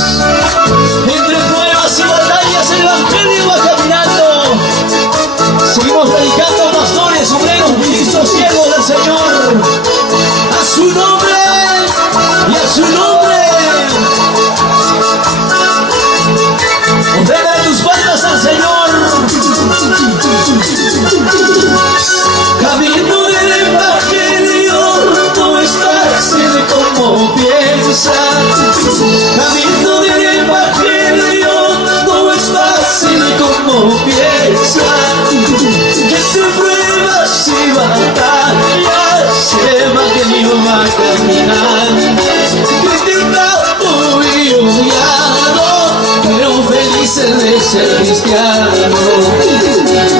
Entre pruebas y batallas el Evangelio va caminando. Seguimos predicando, pastores, obreros, ministros, siervos del Señor. A su nombre y a su nombre. Ofrenda tus palmas al Señor. Camino del Evangelio no es fácil como piensas. Camino del Evangelio no es fácil como piensas. Que te pruebas y batallas, el Evangelio va caminando. Criticado y odiado, pero felices de ser cristiano.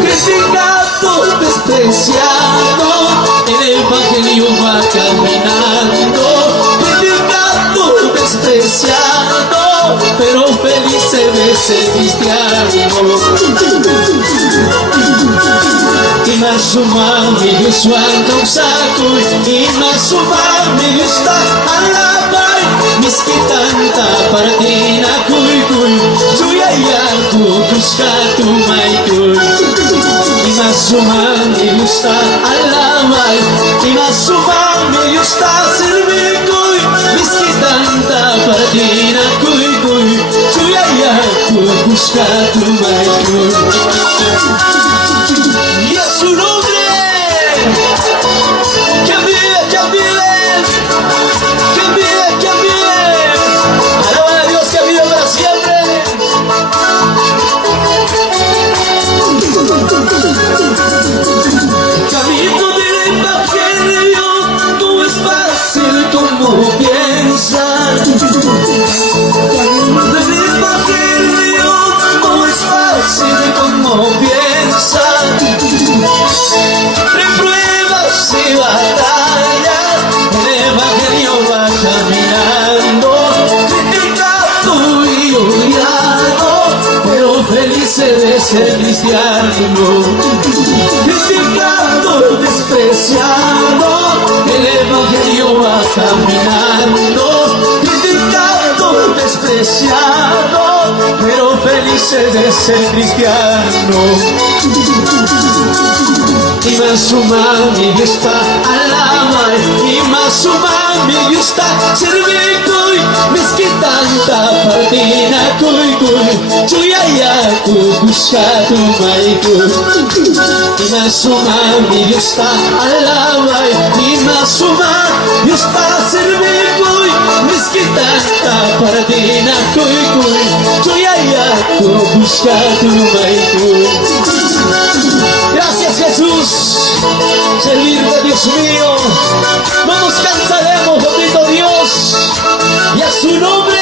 Criticado, despreciado, el Evangelio va caminando. Criticado, despreciado, pero felices de ser cristiano. Y más umami yuswan kausaku, y más umami yusta alabay, miskitanta partina kuy kuy, suyayaku kuskatu may kuy. Y más umami yusta alabay, y más umami yusta sirvikuy, miskitanta partina kuy kuy, suyayaku kuskatu may kuy. Y a su nombre, que vive, que vive, que vive, que vive. Alaban a Dios que vive para siempre. Camino del Evangelio no es fácil como piensas. Camino del Evangelio no es fácil como piensas. Entre pruebas y batallas, el Evangelio va caminando. Criticado y odiado, pero felices de ser cristiano. Criticado, despreciado, el Evangelio va caminando. Criticado, despreciado, pero felices de ser cristiano. Y más umami yusta alabay, y más umami yusta sirvikuy, miskitanta partina kuy kuy, chuyayaku kuskatu may kuy. Y más umami yusta alabay, y más umami yusta sirvikuy, miskitanta partina kuy kuy, chuyayaku kuskatu may kuy. Gracias, Jesús, servirte, Dios mío. No nos cansaremos, bendito Dios. Y a su nombre,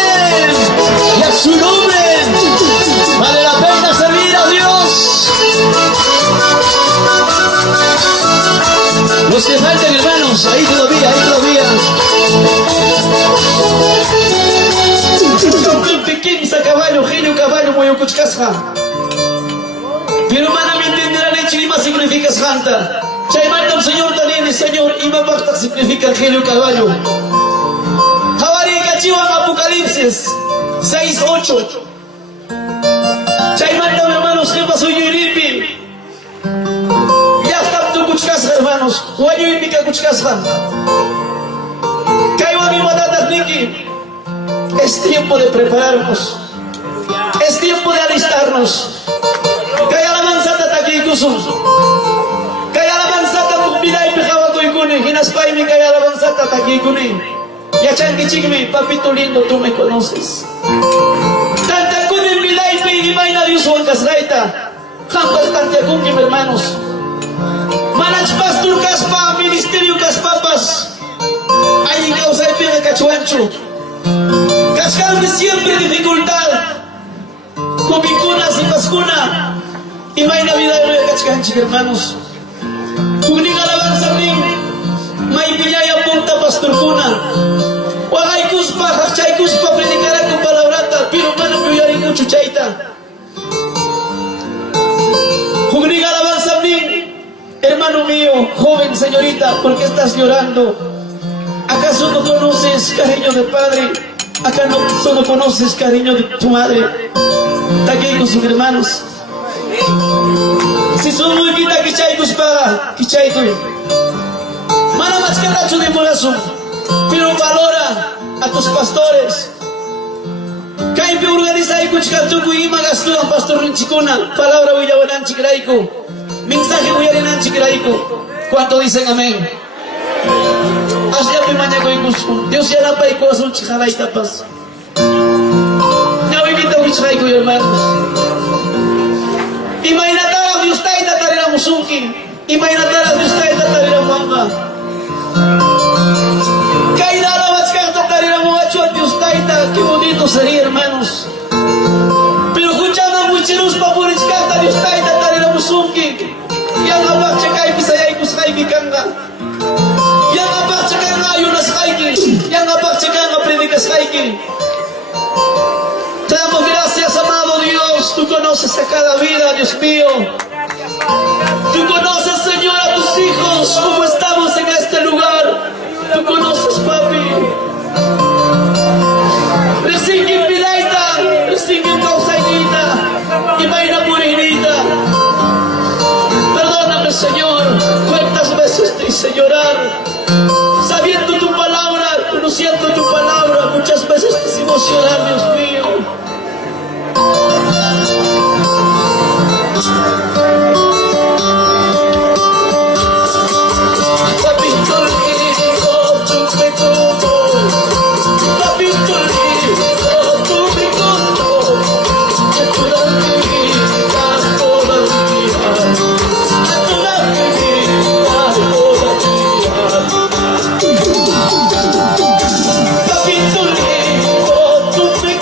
y a su nombre, vale la pena servir a Dios. Los que falten, hermanos, ahí todavía, ahí todavía. Pequeño caballo, genio caballo, muy ocuchcasja. Pero humanamente entenderán en Chilima significa Santa. Chaymantam Señor también es Señor, y Mapaktak significa el genio caballo. Jabari Cachiwan Apocalipsis 6:8. Chaymantam, hermanos, ¿qué pasó Yuripi? Ya está tu cuchcasja, hermanos. Wayuipi ka cuchcasja. Kaiwani Wadatas Niki. Es tiempo de prepararnos. Es tiempo de alistarnos. Kaya alamanzata takikusun. Kaya alamanzata mukbilay pijawakoykuni. Hinaspaymi kaya alamanzata takikuni. Yachanki chikmi, papito lindo, tú me conoces. Tantakunin bilaypi imayna Dios wankasraita. Jampas tantakunkim, hermanos. Manachpas turkaspa, ministerio kaspapas. Allí causa el pega cachuancho. Cascarme siempre dificultad. Kubicunas y pascuna. Y may Navidad de Cachcanchi, hermanos. Kugning alabanza ning, may piñaya punta pastorcuna. Wagay kuspa, hachay kuspa, predicará con palabrata, pero mano piyari mucho chaita. Kugning alabanza ning, hermano mío, joven señorita, ¿por qué estás llorando? ¿Acaso no conoces, cariño de padre? Acá no solo conoces cariño de tu madre, está aquí con sus hermanos. Si son muy quita kichay tus paga, kichay tu. Mana más caracho de corazón, pero valora a tus pastores. Kaipi organiza y kuchkatuku y magastuan pastor Rinchikuna, palabra huyawanan chikraiko, mensaje huyawanan chikraiko. ¿Cuánto dicen amén? Asya mi mañana con Dios ya la pay corazón chijala y tapas. Ya vivita huichraiko hermanos. Imagínate Dios está y tatarira musunki. Imagínate Dios está y tatarira mamba. Caída la vasca tatarira muacho Dios está y ta. Qué bonito sería hermanos. Pero escuchando muy chirus papurichkata Dios está y tatarira musunki. Yang abak cakay pisayay kusay bikanga. Yang abak cakay ngayunas kayki. Yang abak cakay ngapredikas kayki. Te damos gracias, amado Dios. Tú conoces a cada vida, Dios mío. Tú conoces, Señor, a tus hijos, como estamos en este lugar. Tú conoces, papi. Resingin pilaita, resingin causainita, y vaina purinita. Perdóname, Señor, cuántas veces te hice llorar, sabiendo tu palabra, conociendo tu palabra, muchas veces te hicimos llorar, Dios mío. Tú me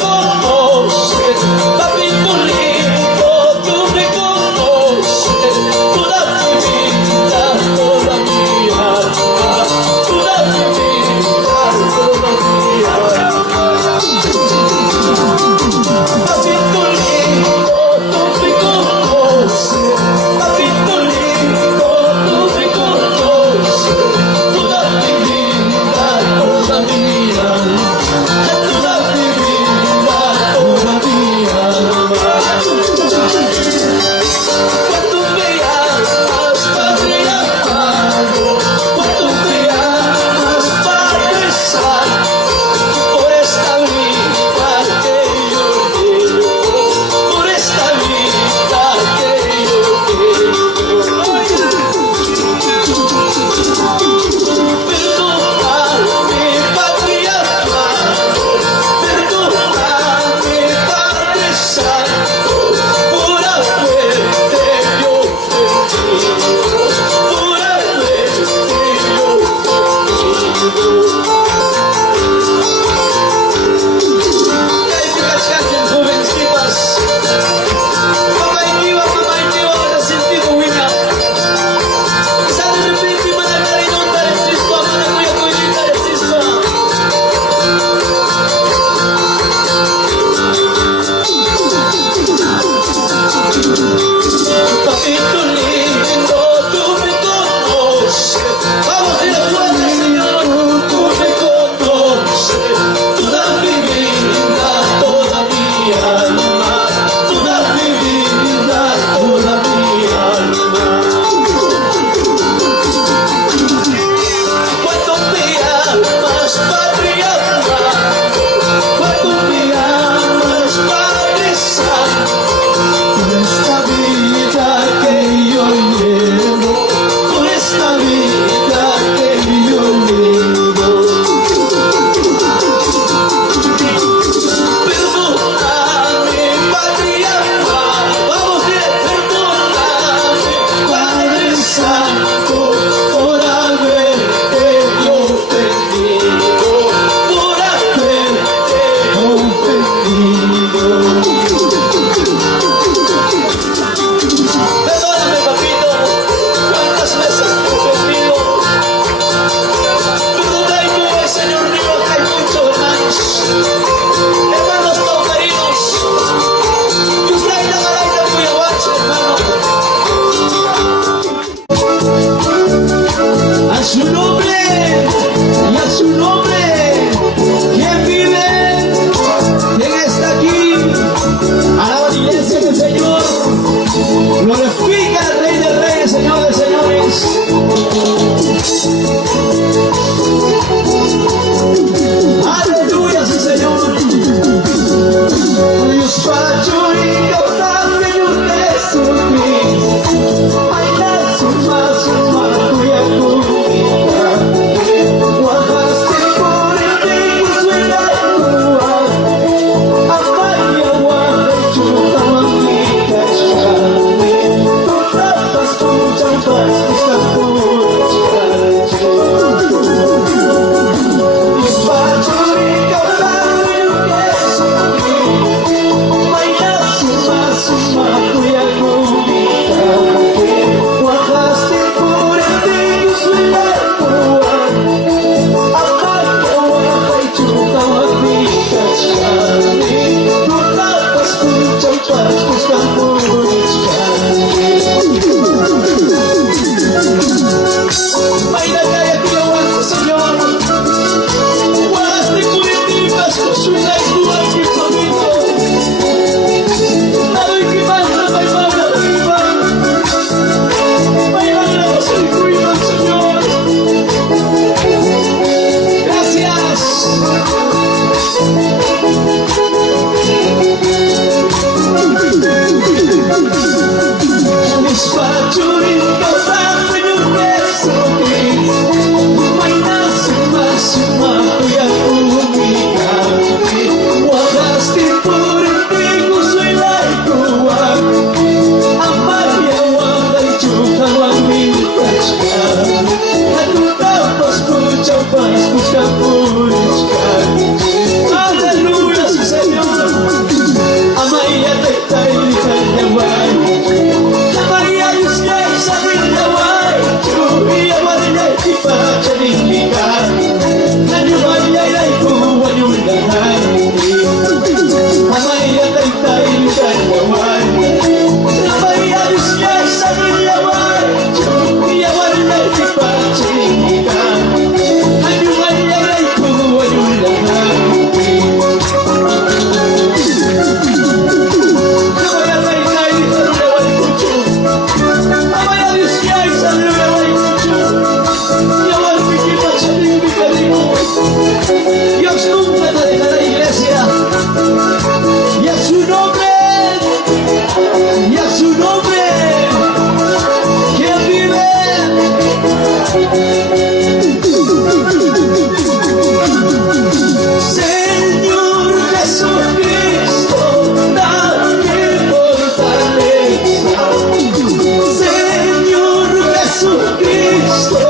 Jesucristo,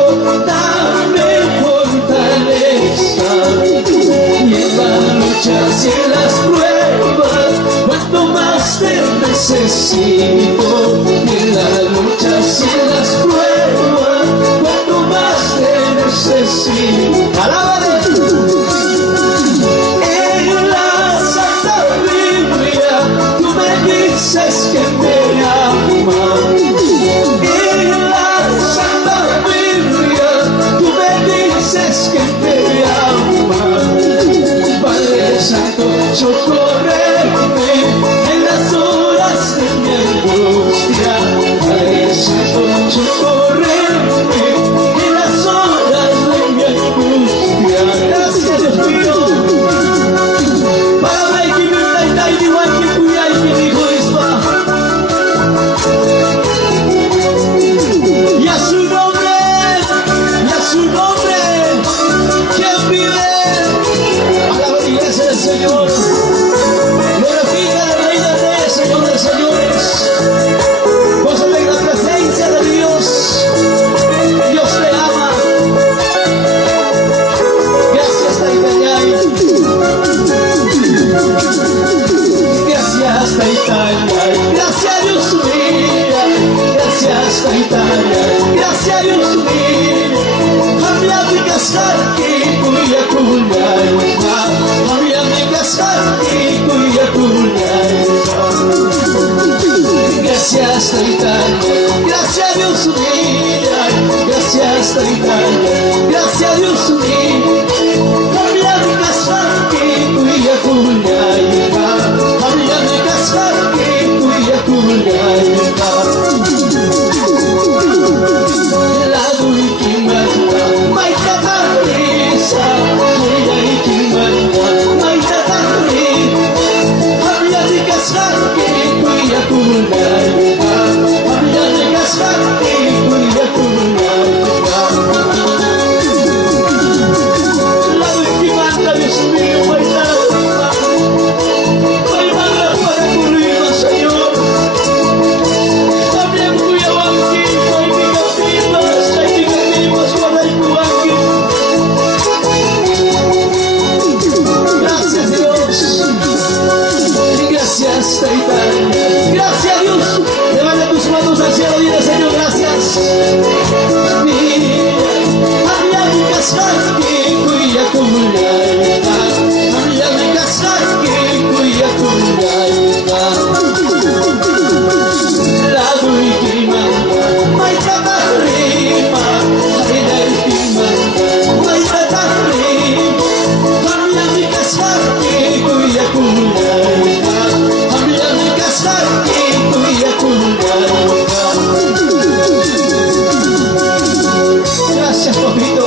dame fortaleza. Y en las luchas y en las pruebas, cuanto más te necesito. Y en las luchas y en las pruebas, cuanto más te necesito. ¡Alábale! Dices que me amas. En la Santa Biblia tú me dices que me amas. Padre Santo, socórreme en las horas de mi angustia. Padre Santo, socórreme en las horas de mi angustia. Gracias, Dios mío. Para mí que me da igual que cuya y que dijo y a su nombre, quien vive, alaba la iglesia del Señor, glorifica al Rey de Reyes, Señor de Señores, gózate en la presencia de Dios. Dios te ama. Gracias, Taitayay. Gracias, Taitayay. Gracias, Dios mío. Gracias, Taitayay. Gracias, Dios mío. Hamyami kasarki kuya kunyay. Hamyami kasarki kuya kunyay. Gracias, Taitayay. Gracias, Dios mío. Gracias, Taitayay. Gracias, Dios mío. Hamyami kasarki kuya kunyay. Hamyami kasarki kuya kunyay. Gracias, Dios. Levanta tus manos al cielo y dile, Señor, gracias. Gracias, papito.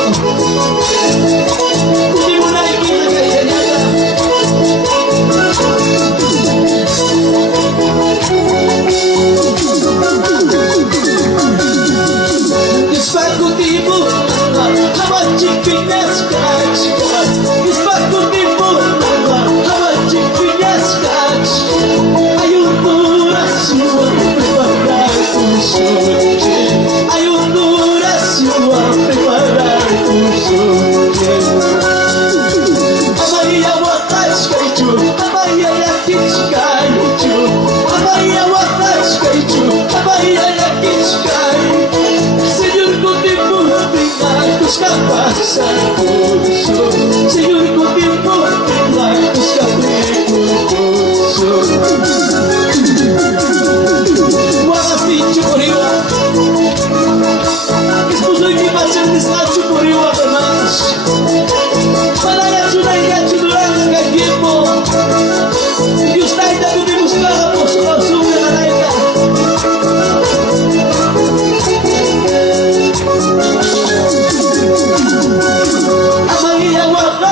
Señor, con tiempo tenga tus caprichos. Guarda chuporiwa. Esposo y mi pacha está chuporiwa hermanos. Para la chuna y la chuduranga que tiempo. Dios está ahí dando de buscar a vos la sube la laita. Amaya guarda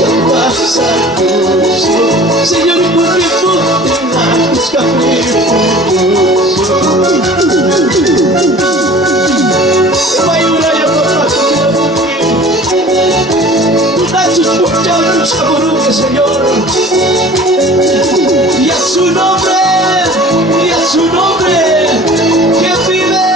ka pa sa puso. Señor, porque mo tinapos kami puso. Mayuraya pa pa tú das tus muchachos a Señor. Y a su nombre, y a su nombre, que vive.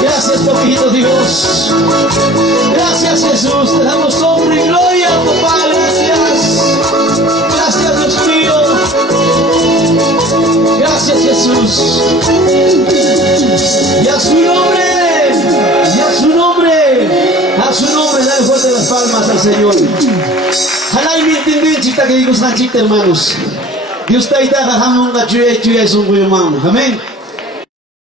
Gracias, papito Dios. Gracias, Jesús. Te damos honra y gloria, papá. Gracias. Gracias, Dios mío. Gracias, Jesús. Y a su nombre, y a su nombre, a su nombre, dale fuerte las palmas al Señor. Halay mintindihin chita que digo sa chita, hermanos. Dios tayo kahamong ka chuya sungko yung mama. Amen.